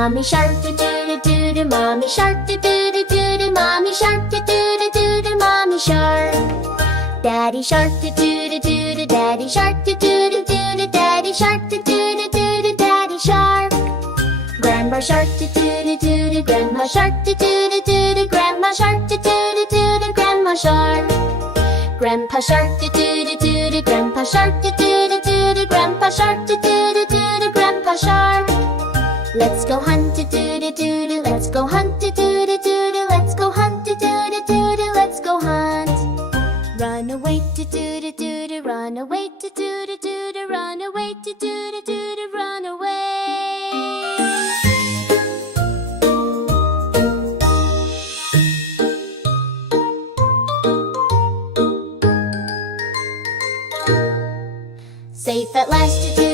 Mommy shark do do do do do, mommy shark do do do do do, mommy shark do do do do do, mommy shark. Daddy shark do do do do do, daddy shark do do do do do, daddy shark do do do do do, daddy shark. Grandma shark do do do do do, grandma shark do do do do do, grandma shark do do do do do, grandma shark. Grandpa shark do do do do do, grandpa shark do do do do do, grandpa shark do do do do do, grandpa shark. Let's go hunt do do do do do, let's go hunt do do do do do, let's go hunt do do do do do, let's go hunt. Run away do do do do do, run away do do do do do, run away do do do do do, run away. Safe at last do